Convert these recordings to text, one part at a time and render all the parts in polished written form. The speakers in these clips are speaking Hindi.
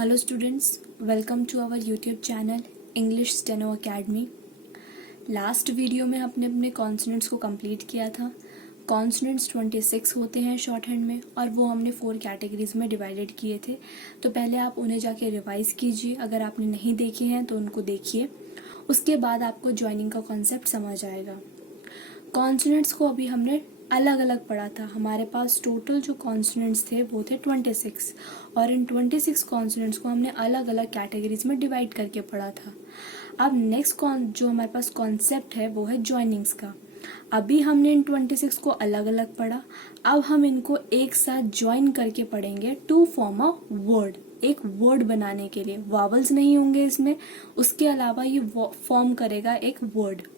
Hello students, welcome to our YouTube channel English steno academy. Last video में आपने अपने कॉन्सोनेंट्स को कंप्लीट किया था। कॉन्सोनेंट्स 26 होते हैं शॉर्ट हैंड में और वो हमने 4 कैटेगरीज में डिवाइडेड किए थे। तो पहले आप उन्हें जाके रिवाइज कीजिए, अगर आपने नहीं देखे हैं तो उनको देखिए, उसके बाद आपको ज्वाइनिंग का कॉन्सेप्ट समझ आएगा। कॉन्सोनेंट्स को अभी हमने अलग अलग पढ़ा था। हमारे पास टोटल जो कॉन्सोनेंट्स थे वो थे 26 और इन 26 कॉन्सोनेंट्स को हमने अलग अलग कैटेगरीज में डिवाइड करके पढ़ा था। अब नेक्स्ट जो हमारे पास कॉन्सेप्ट है वो है ज्वाइनिंग्स का। अभी हमने इन 26 को अलग अलग पढ़ा, अब हम इनको एक साथ ज्वाइन करके पढ़ेंगे टू फॉर्म अ वर्ड, एक वर्ड बनाने के लिए। वावल्स नहीं होंगे इसमें, उसके अलावा ये फॉर्म करेगा एक वर्ड।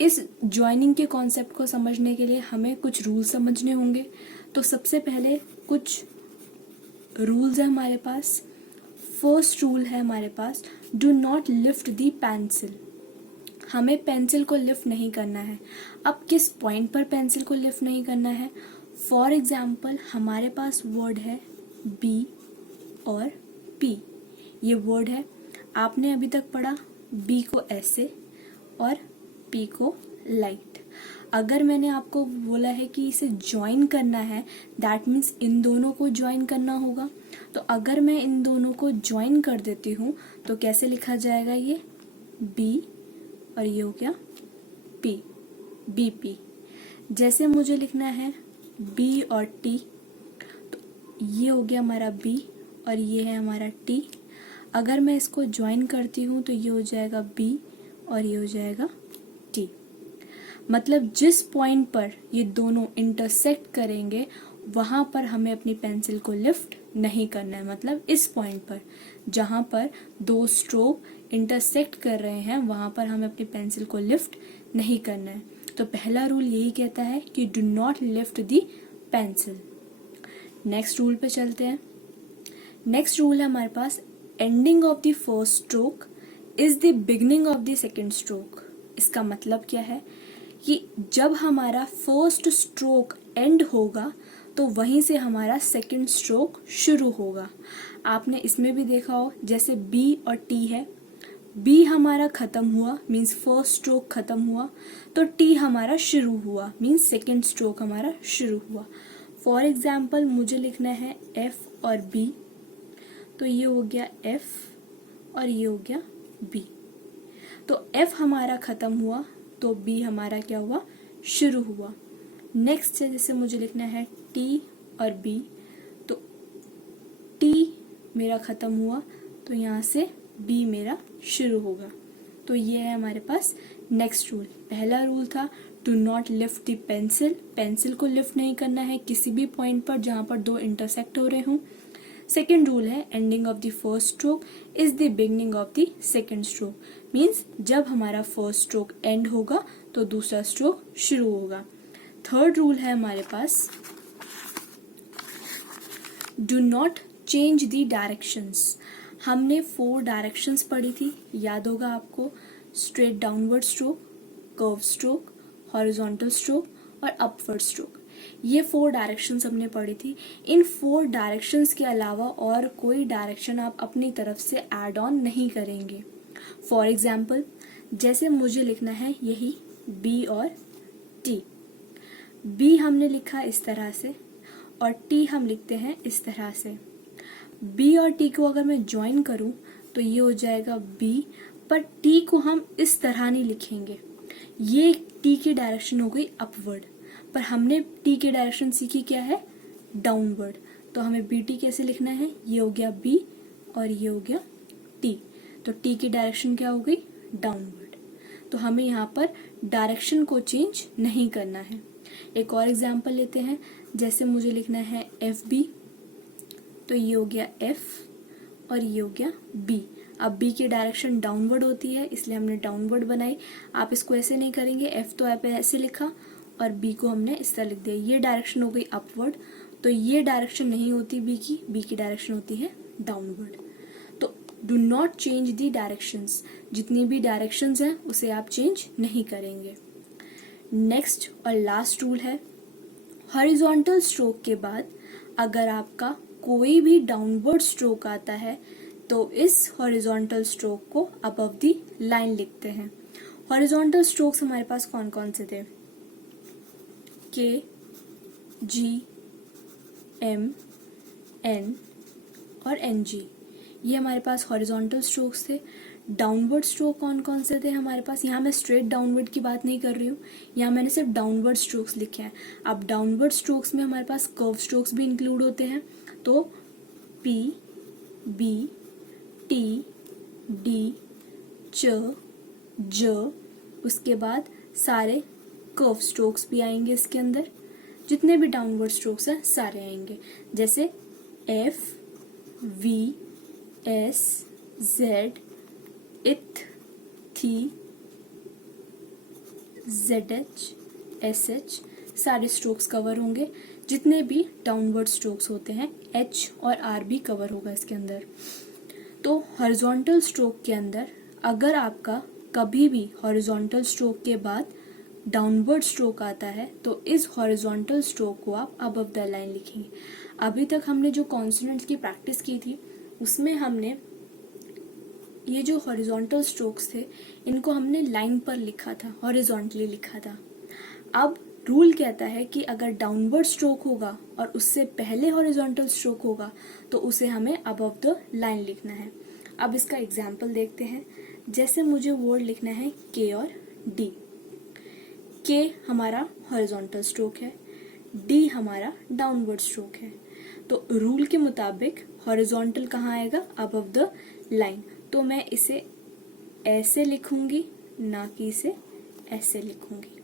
इस ज्वाइनिंग के कॉन्सेप्ट को समझने के लिए हमें कुछ रूल समझने होंगे। तो सबसे पहले कुछ रूल्स है हमारे पास। फर्स्ट रूल है हमारे पास, do not lift the pencil. हमें पेंसिल को लिफ्ट नहीं करना है। अब किस पॉइंट पर पेंसिल को लिफ्ट नहीं करना है? फॉर एग्जाम्पल हमारे पास वर्ड है बी और पी। ये वर्ड है, आपने अभी तक पढ़ा बी को ऐसे और पी को लाइट। अगर मैंने आपको बोला है कि इसे ज्वाइन करना है, दैट मीन्स इन दोनों को ज्वाइन करना होगा। तो अगर मैं इन दोनों को ज्वाइन कर देती हूँ तो कैसे लिखा जाएगा? ये बी और ये हो गया पी, बी पी। जैसे मुझे लिखना है बी और टी, तो ये हो गया हमारा बी और ये है हमारा टी। अगर मैं इसको ज्वाइन करती हूँ तो ये हो जाएगा बी और ये हो जाएगा टी। मतलब जिस पॉइंट पर ये दोनों इंटरसेक्ट करेंगे वहां पर हमें अपनी पेंसिल को लिफ्ट नहीं करना है। मतलब इस पॉइंट पर जहां पर दो स्ट्रोक इंटरसेक्ट कर रहे हैं वहां पर हमें अपनी पेंसिल को लिफ्ट नहीं करना है। तो पहला रूल यही कहता है कि do not lift the pencil. Next rule पे चलते हैं। नेक्स्ट रूल है हमारे पास, ending of the first stroke is the beginning of the second stroke. इसका मतलब क्या है कि जब हमारा फर्स्ट स्ट्रोक एंड होगा तो वहीं से हमारा सेकेंड स्ट्रोक शुरू होगा। आपने इसमें भी देखा हो, जैसे बी और टी है, बी हमारा खत्म हुआ मीन्स फर्स्ट स्ट्रोक खत्म हुआ, तो टी हमारा शुरू हुआ मीन्स सेकेंड स्ट्रोक हमारा शुरू हुआ। फॉर एग्जाम्पल मुझे लिखना है एफ और बी, तो ये हो गया एफ और ये हो गया बी। तो एफ हमारा खत्म हुआ तो बी हमारा क्या हुआ? शुरू हुआ। नेक्स्ट है, जैसे मुझे लिखना है टी और बी, तो टी मेरा खत्म हुआ तो यहाँ से बी मेरा शुरू होगा। तो ये है हमारे पास नेक्स्ट रूल। पहला रूल था do not lift the pencil, pencil को लिफ्ट नहीं करना है किसी भी पॉइंट पर जहाँ पर दो इंटरसेक्ट हो रहे हों। सेकेंड रूल है ending of the first stroke is the beginning of the second stroke, means जब हमारा फर्स्ट स्ट्रोक एंड होगा तो दूसरा स्ट्रोक शुरू होगा। थर्ड रूल है हमारे पास, do not change the directions. हमने 4 डायरेक्शंस पढ़ी थी, याद होगा आपको, straight downward stroke, curve stroke, horizontal stroke और अपवर्ड स्ट्रोक। ये 4 डायरेक्शंस हमने पढ़ी थी। इन 4 डायरेक्शंस के अलावा और कोई डायरेक्शन आप अपनी तरफ से ऐड ऑन नहीं करेंगे। फॉर एग्जाम्पल जैसे मुझे लिखना है यही बी और टी, बी हमने लिखा इस तरह से और टी हम लिखते हैं इस तरह से। बी और टी को अगर मैं ज्वाइन करूं तो ये हो जाएगा बी, पर टी को हम इस तरह नहीं लिखेंगे। ये टी की डायरेक्शन हो गई अपवर्ड, पर हमने टी की डायरेक्शन सीखी क्या है? डाउनवर्ड। तो हमें बी टी कैसे लिखना है? ये हो गया बी और ये हो गया टी। तो टी की डायरेक्शन क्या हो गई? डाउनवर्ड। तो हमें यहाँ पर डायरेक्शन को चेंज नहीं करना है। एक और एग्जांपल लेते हैं, जैसे मुझे लिखना है एफ बी, तो ये हो गया एफ और ये हो गया बी। अब बी की डायरेक्शन डाउनवर्ड होती है इसलिए हमने डाउनवर्ड बनाई। आप इसको ऐसे नहीं करेंगे, एफ तो आप ऐसे लिखा और बी को हमने इस तरह लिख दिया। ये डायरेक्शन हो गई अपवर्ड, तो ये डायरेक्शन नहीं होती बी की डायरेक्शन होती है डाउनवर्ड। तो do not change the directions, जितनी भी डायरेक्शंस हैं उसे आप चेंज नहीं करेंगे। नेक्स्ट और लास्ट रूल है, हॉरिजॉन्टल स्ट्रोक के बाद अगर आपका कोई भी डाउनवर्ड स्ट्रोक आता है तो इस हॉरिजॉन्टल स्ट्रोक को अबव द लाइन लिखते हैं। हॉरिजॉन्टल स्ट्रोक्स हमारे पास कौन कौन से थे? के, जी, एम, एन और एन जी, ये हमारे पास हॉरिजॉन्टल स्ट्रोक्स थे। डाउनवर्ड स्ट्रोक कौन कौन से थे हमारे पास? यहाँ मैं स्ट्रेट डाउनवर्ड की बात नहीं कर रही हूँ, यहाँ मैंने सिर्फ डाउनवर्ड स्ट्रोक्स लिखे हैं। अब डाउनवर्ड स्ट्रोक्स में हमारे पास कर्व स्ट्रोक्स भी इंक्लूड होते हैं, तो पी, बी, टी, डी, च, ज, उसके बाद सारे कर्व स्ट्रोक्स भी आएंगे इसके अंदर। जितने भी डाउनवर्ड स्ट्रोक्स हैं सारे आएंगे, जैसे एफ, वी, एस, जेड, इथ, थी, जेड एच, एस एच, सारे स्ट्रोक्स कवर होंगे। जितने भी डाउनवर्ड स्ट्रोक्स होते हैं एच और आर भी कवर होगा इसके अंदर। तो हॉरिजॉन्टल स्ट्रोक के अंदर अगर आपका कभी भी हॉरिजॉन्टल स्ट्रोक के बाद डाउनवर्ड स्ट्रोक आता है तो इस हॉरिजॉन्टल स्ट्रोक को आप अबव द लाइन लिखेंगे। अभी तक हमने जो कॉन्सोनेंट्स की प्रैक्टिस की थी उसमें हमने ये जो हॉरिजॉन्टल स्ट्रोक्स थे इनको हमने लाइन पर लिखा था, हॉरिजॉन्टली लिखा था। अब रूल कहता है कि अगर डाउनवर्ड स्ट्रोक होगा और उससे पहले हॉरिजॉन्टल स्ट्रोक होगा तो उसे हमें अबव द लाइन लिखना है। अब इसका एग्जाम्पल देखते हैं। जैसे मुझे वर्ड लिखना है के और डी। के हमारा हॉरिजॉन्टल स्ट्रोक है, डी हमारा डाउनवर्ड स्ट्रोक है। तो रूल के मुताबिक हॉरिजॉन्टल कहाँ आएगा? Above the line. तो मैं इसे ऐसे लिखूंगी, ना कि इसे ऐसे लिखूंगी।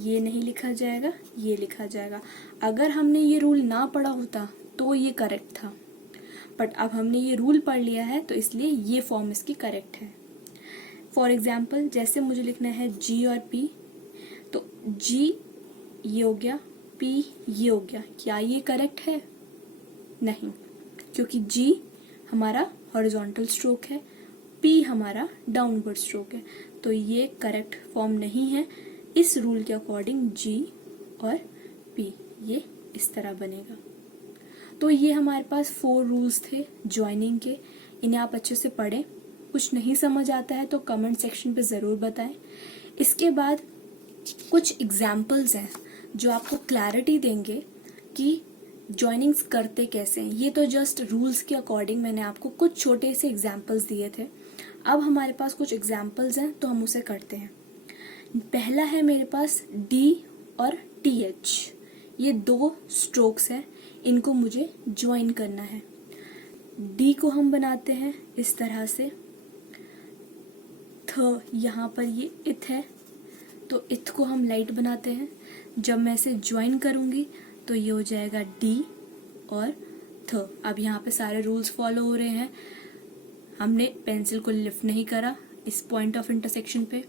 ये नहीं लिखा जाएगा, ये लिखा जाएगा। अगर हमने ये रूल ना पढ़ा होता तो ये करेक्ट था, बट अब हमने ये रूल पढ़ लिया है तो इसलिए ये फॉर्म इसकी करेक्ट है। फॉर एग्जाम्पल, जैसे मुझे लिखना है जी और पी, तो जी ये हो गया, पी ये हो गया। क्या ये करेक्ट है? नहीं, क्योंकि जी हमारा हॉरिजॉन्टल स्ट्रोक है, पी हमारा डाउनवर्ड स्ट्रोक है, तो ये करेक्ट फॉर्म नहीं है। इस रूल के अकॉर्डिंग जी और पी ये इस तरह बनेगा। तो ये हमारे पास 4 रूल्स थे ज्वाइनिंग के। इन्हें आप अच्छे से पढ़ें। कुछ नहीं समझ आता है तो कमेंट सेक्शन पे ज़रूर बताएं। इसके बाद कुछ एग्जाम्पल्स हैं जो आपको क्लैरिटी देंगे कि ज्वाइनिंग्स करते कैसे हैं। ये तो जस्ट रूल्स के अकॉर्डिंग मैंने आपको कुछ छोटे से एग्जाम्पल्स दिए थे। अब हमारे पास कुछ एग्जाम्पल्स हैं तो हम उसे करते हैं। पहला है मेरे पास डी और टी एच, ये 2 स्ट्रोक्स हैं, इनको मुझे ज्वाइन करना है। डी को हम बनाते हैं इस तरह से, यहाँ पर ये इथ है तो इथ को हम लाइट बनाते हैं। जब मैं इसे ज्वाइन करूंगी तो ये हो जाएगा डी और थ। अब यहाँ पे सारे रूल्स फॉलो हो रहे हैं। हमने पेंसिल को लिफ्ट नहीं करा इस पॉइंट ऑफ इंटरसेक्शन पे।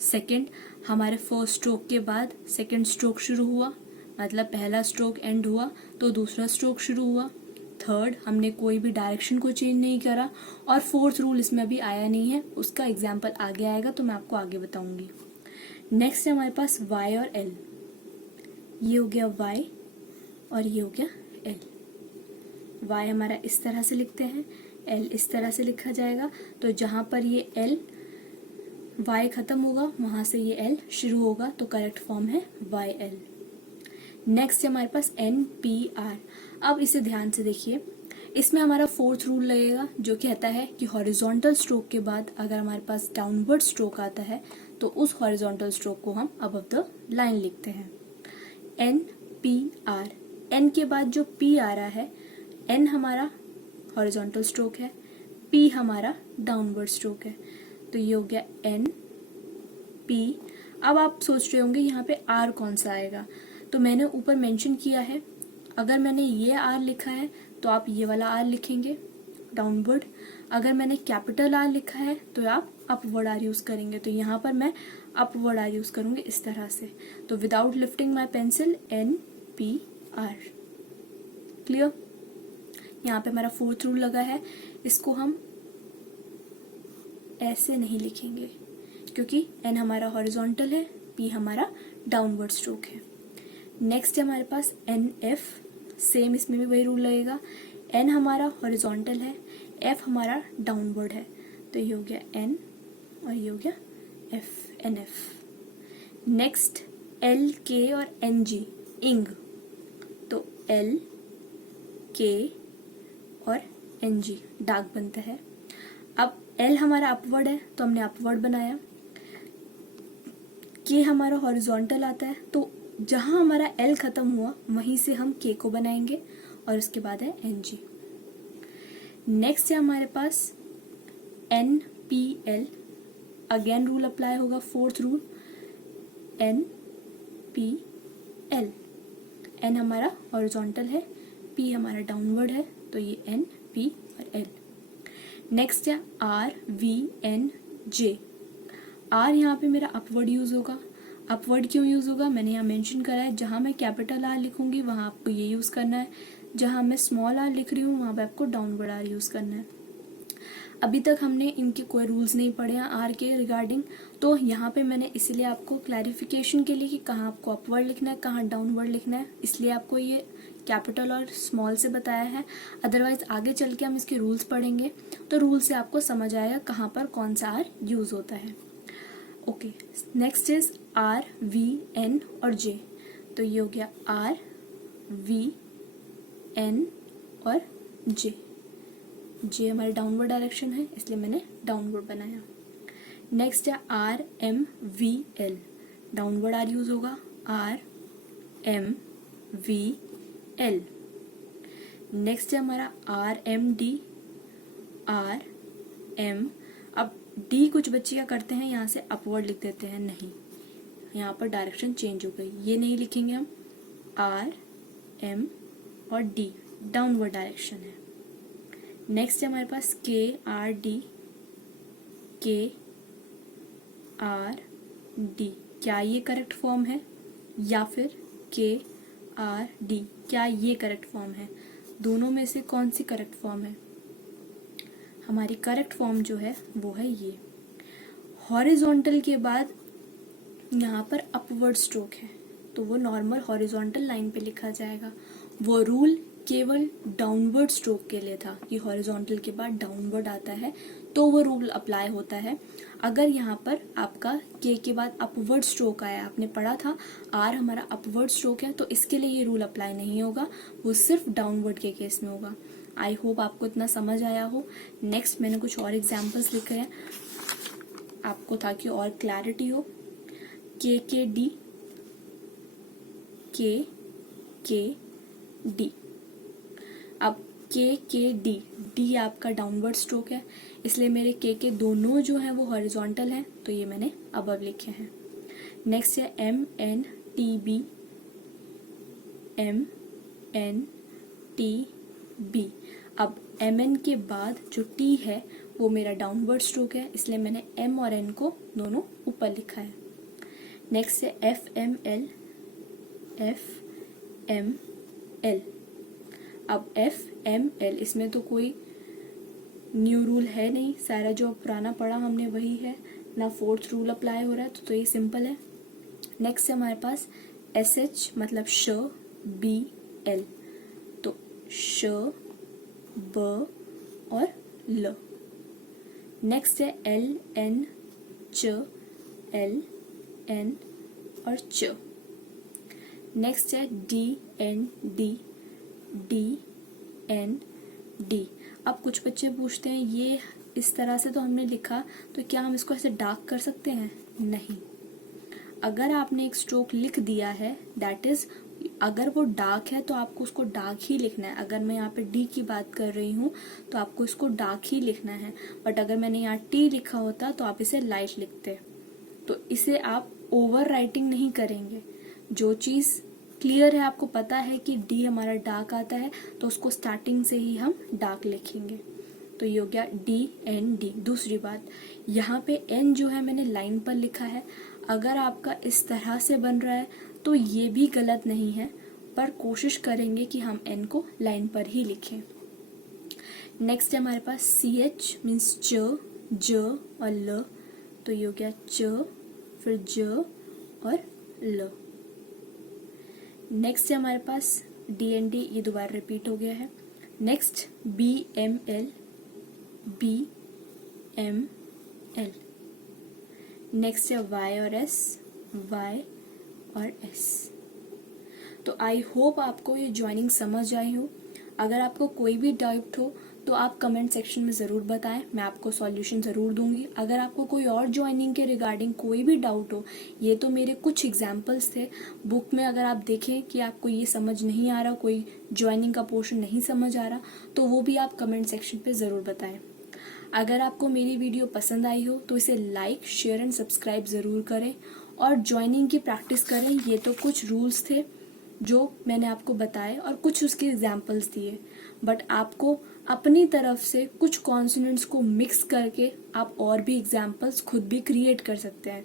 सेकंड, हमारे फर्स्ट स्ट्रोक के बाद सेकंड स्ट्रोक शुरू हुआ, मतलब पहला स्ट्रोक एंड हुआ तो दूसरा स्ट्रोक शुरू हुआ। थर्ड, हमने कोई भी डायरेक्शन को चेंज नहीं करा। और फोर्थ रूल इसमें अभी आया नहीं है, उसका एग्जाम्पल आगे आएगा तो मैं आपको आगे बताऊंगी। नेक्स्ट है हमारे पास y और l। ये हो गया y और ये हो गया l। y हमारा इस तरह से लिखते हैं, l इस तरह से लिखा जाएगा। तो जहाँ पर ये l y खत्म होगा वहाँ से ये l शुरू होगा, तो करेक्ट फॉर्म है YL। नेक्स्ट है हमारे पास NPR। अब इसे ध्यान से देखिए, इसमें हमारा फोर्थ रूल लगेगा जो कहता है कि हॉरिजॉन्टल स्ट्रोक के बाद अगर हमारे पास डाउनवर्ड स्ट्रोक आता है तो उस हॉरिजॉन्टल स्ट्रोक को हम अबव द लाइन लिखते हैं। NPR, N के बाद जो P आ रहा है, N हमारा हॉरिजॉन्टल स्ट्रोक है, P हमारा डाउनवर्ड स्ट्रोक है, तो ये हो गया NP। अब आप सोच रहे होंगे यहाँ पे R कौन सा आएगा, तो मैंने ऊपर मेंशन किया है, अगर मैंने ये R लिखा है तो आप ये वाला R लिखेंगे डाउनवर्ड। अगर मैंने कैपिटल R लिखा है तो आप अपवर्ड R यूज करेंगे, तो यहाँ पर मैं अपवर्ड R यूज करूंगी इस तरह से। तो विदाउट लिफ्टिंग माई पेंसिल NPR। क्लियर? यहाँ पे हमारा फोर्थ रूल लगा है, इसको हम ऐसे नहीं लिखेंगे क्योंकि N हमारा हॉरिजॉन्टल है, P हमारा डाउनवर्ड स्ट्रोक है। नेक्स्ट है हमारे पास NF सेम इसमें भी वही रूल लगेगा। एन हमारा हॉरिजॉन्टल है, एफ हमारा डाउनवर्ड है, तो ये हो गया एन और ये हो गया F, N F. Next L K और एन जी, इंग, तो एल के और एन जी डार्क बनता है। अब एल हमारा अपवर्ड है तो हमने अपवर्ड बनाया, के हमारा हॉरिजॉन्टल आता है तो जहां हमारा एल खत्म हुआ वहीं से हम के को बनाएंगे और उसके बाद है एन जी। नेक्स्ट है हमारे पास N P L, again rule apply होगा, fourth rule, N P L. N हमारा हॉरिजॉन्टल है, पी हमारा डाउनवर्ड है, तो ये एन पी और एल। नेक्स्ट है R V N J. R यहाँ पे मेरा अपवर्ड यूज होगा। अपवर्ड क्यों यूज होगा मैंने यहाँ मेंशन करा है, जहाँ मैं कैपिटल आर लिखूंगी वहाँ आपको ये यूज करना है, जहाँ मैं स्मॉल आर लिख रही हूँ वहाँ पे आपको डाउनवर्ड आर यूज करना है। अभी तक हमने इनके कोई रूल्स नहीं पढ़े हैं आर के रिगार्डिंग, तो यहाँ पे मैंने इसलिए आपको क्लैरिफिकेशन के लिए कि कहाँ आपको अपवर्ड लिखना है कहाँ डाउनवर्ड लिखना है, इसलिए आपको ये कैपिटल और स्मॉल से बताया है। अदरवाइज आगे चल के हम इसके रूल्स पढ़ेंगे तो रूल से आपको समझ आएगा कहाँ पर कौन सा आर यूज होता है। Okay, next is R V N और जे, तो ये हो गया आर वी एन और जे। जे हमारे डाउनवर्ड डायरेक्शन है इसलिए मैंने डाउनवर्ड बनाया। नेक्स्ट है R M V L, downward R use होगा, R M V L. Next है हमारा R M D, R M, अब डी कुछ बच्चे क्या करते हैं यहाँ से अपवर्ड लिख देते हैं, नहीं, यहाँ पर डायरेक्शन चेंज हो गई, ये नहीं लिखेंगे हम, आर एम और डी डाउनवर्ड डायरेक्शन है। नेक्स्ट है हमारे पास के आर डी, के आर डी, क्या ये करेक्ट फॉर्म है या फिर के आर डी, क्या ये करेक्ट फॉर्म है, दोनों में से कौन सी करेक्ट फॉर्म है? हमारी करेक्ट फॉर्म जो है वो है ये। हॉरिजॉन्टल के बाद यहाँ पर अपवर्ड स्ट्रोक है तो वो नॉर्मल हॉरिजॉन्टल लाइन पे लिखा जाएगा। वो रूल केवल डाउनवर्ड स्ट्रोक के लिए था कि हॉरिजॉन्टल के बाद डाउनवर्ड आता है तो वो रूल अप्लाई होता है। अगर यहाँ पर आपका के बाद अपवर्ड स्ट्रोक आया, आपने पढ़ा था आर हमारा अपवर्ड स्ट्रोक है, तो इसके लिए ये रूल अप्लाई नहीं होगा, वो सिर्फ डाउनवर्ड के केस में होगा। आई होप आपको इतना समझ आया हो। नेक्स्ट मैंने कुछ और एग्जाम्पल्स लिखे हैं आपको ताकि और क्लैरिटी हो। के डी, के डी, अब के डी, डी आपका डाउनवर्ड स्ट्रोक है इसलिए मेरे के दोनों जो हैं वो हॉरिजॉन्टल हैं तो ये मैंने अबव लिखे हैं। नेक्स्ट है M N T B, M N T B, अब एम एन के बाद जो टी है वो मेरा डाउनवर्ड स्ट्रोक है इसलिए मैंने एम और एन को दोनों ऊपर लिखा है। नेक्स्ट है F M L, F M L, अब एफ एम एल इसमें तो कोई न्यू रूल है नहीं, सारा जो पुराना पढ़ा हमने वही है, ना फोर्थ रूल अप्लाई हो रहा है तो ये सिंपल है। नेक्स्ट है हमारे पास एस एच मतलब श बी एल, तो श ब और ल। नेक्स्ट है एल एन च, एल एन और च। नेक्स्ट है D N D, D N D. अब कुछ बच्चे पूछते हैं ये इस तरह से तो हमने लिखा तो क्या हम इसको ऐसे डार्क कर सकते हैं? नहीं, अगर आपने एक स्ट्रोक लिख दिया है दैट इज अगर वो डार्क है तो आपको उसको डार्क ही लिखना है। अगर मैं यहाँ पे डी की बात कर रही हूँ तो आपको इसको डार्क ही लिखना है, बट अगर मैंने यहाँ टी लिखा होता तो आप इसे लाइट लिखते, तो इसे आप ओवर राइटिंग नहीं करेंगे। जो चीज़ क्लियर है, आपको पता है कि डी हमारा डार्क आता है तो उसको स्टार्टिंग से ही हम डार्क लिखेंगे, तो ये हो गया डी एन डी। दूसरी बात, यहाँ पे एन जो है मैंने लाइन पर लिखा है, अगर आपका इस तरह से बन रहा है तो ये भी गलत नहीं है, पर कोशिश करेंगे कि हम एन को लाइन पर ही लिखें। नेक्स्ट है हमारे पास सी एच मीन्स च, ज और ल, तो ये हो गया च फिर ज और ल। नेक्स्ट है हमारे पास DND ये दोबारा रिपीट हो गया है। Next BML, BML। नेक्स्ट है Y और S, Y और S। तो आई होप आपको ये ज्वाइनिंग समझ आई हो। अगर आपको कोई भी डाउट हो तो आप कमेंट सेक्शन में ज़रूर बताएं, मैं आपको सॉल्यूशन ज़रूर दूंगी। अगर आपको कोई और ज्वाइनिंग के रिगार्डिंग कोई भी डाउट हो, ये तो मेरे कुछ एग्जांपल्स थे बुक में, अगर आप देखें कि आपको ये समझ नहीं आ रहा, कोई ज्वाइनिंग का पोर्शन नहीं समझ आ रहा, तो वो भी आप कमेंट सेक्शन पे ज़रूर बताएं। अगर आपको मेरी वीडियो पसंद आई हो तो इसे लाइक, शेयर एंड सब्सक्राइब ज़रूर करें और ज्वाइनिंग की प्रैक्टिस करें। ये तो कुछ रूल्स थे जो मैंने आपको बताए और कुछ उसके एग्जाम्पल्स दिए, बट आपको अपनी तरफ से कुछ कॉन्सोनेंट्स को मिक्स करके आप और भी एग्जाम्पल्स खुद भी क्रिएट कर सकते हैं।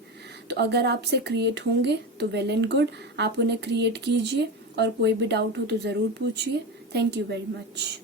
तो अगर आपसे क्रिएट होंगे तो वेल एंड गुड, आप उन्हें क्रिएट कीजिए और कोई भी डाउट हो तो ज़रूर पूछिए। Thank you very much.